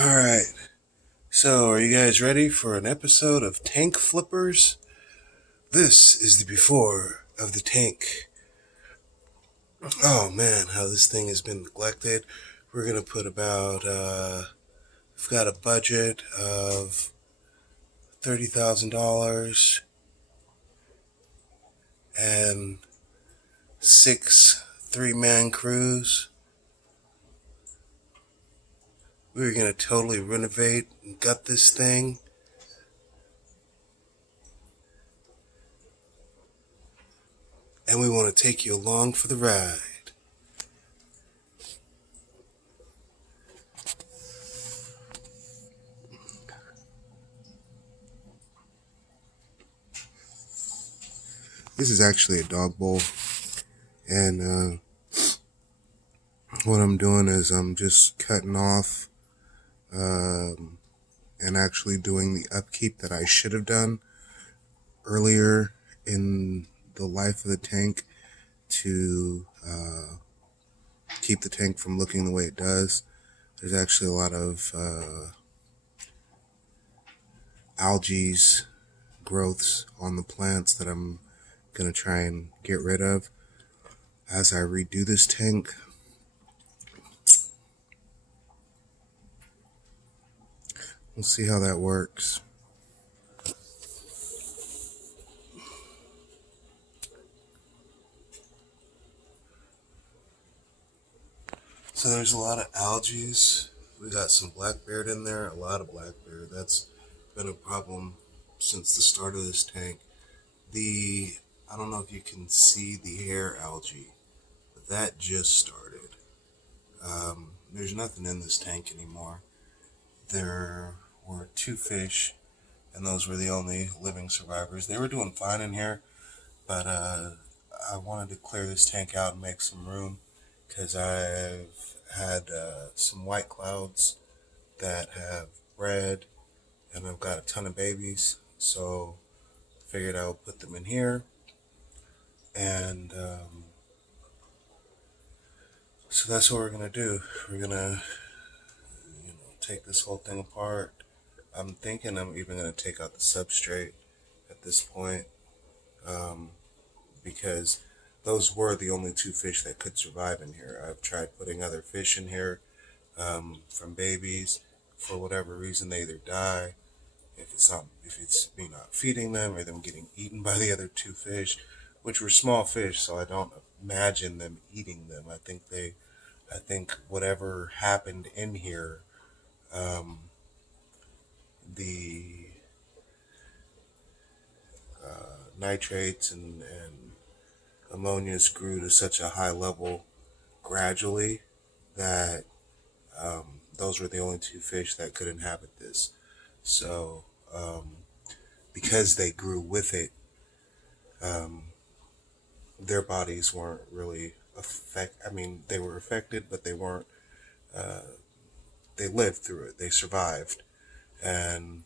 Alright, so are you guys ready for an episode of Tank Flippers? This is the before of the tank. Oh man, how this thing has been neglected. We're gonna put about, we've got a budget of $30,000 and 6 3-man crews. We're gonna totally renovate and gut this thing. And we want to take you along for the ride. This is actually a dog bowl, and what I'm doing is I'm just cutting off and actually doing the upkeep that I should have done earlier in the life of the tank to keep the tank from looking the way it does. There's actually a lot of algae growths on the plants that I'm going to try and get rid of as I redo this tank. We'll see how that works. So there's a lot of algae. We got some blackbeard in there, a lot of blackbeard. That's been a problem since the start of this tank. I don't know if you can see the hair algae, but that just started. There's nothing in this tank anymore. There were 2 fish, and those were the only living survivors. They were doing fine in here, but I wanted to clear this tank out and make some room because I've had some white clouds that have bred, and I've got a ton of babies, so I figured I would put them in here. And so that's what we're gonna do. We're gonna take this whole thing apart. I'm thinking I'm even gonna take out the substrate at this point, because those were the only 2 fish that could survive in here. I've tried putting other fish in here from babies. For whatever reason, they either die if it's me not feeding them, or them getting eaten by the other 2 fish, which were small fish, so I don't imagine them eating them. I think whatever happened in here, the nitrates and ammonias grew to such a high level gradually that those were the only 2 fish that could inhabit this. So because they grew with it, their bodies weren't really they were affected, but they weren't. They lived through it. They survived, and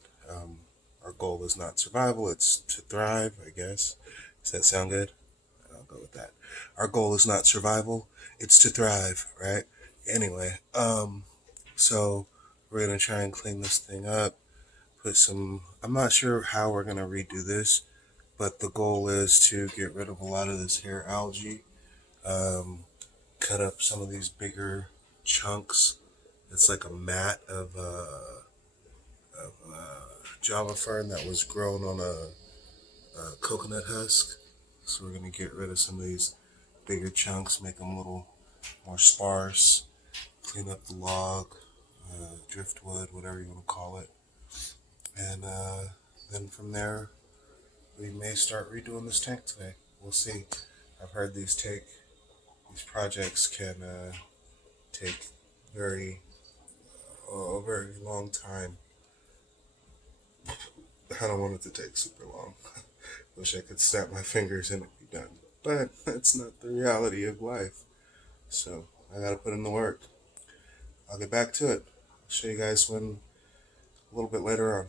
our goal is not survival; it's to thrive, I guess. Does that sound good? I'll go with that. Our goal is not survival; it's to thrive, right? Anyway, so we're gonna try and clean this thing up. I'm not sure how we're gonna redo this, but the goal is to get rid of a lot of this hair algae. Cut up some of these bigger chunks. It's like a mat of Java fern that was grown on a coconut husk. So we're going to get rid of some of these bigger chunks, make them a little more sparse, clean up the log, driftwood, whatever you want to call it. And then from there, we may start redoing this tank today. We'll see. I've heard these projects can take a very long time. I don't want it to take super long. Wish I could snap my fingers and it'd be done. But that's not the reality of life. So I gotta put in the work. I'll get back to it. I'll show you guys a little bit later on.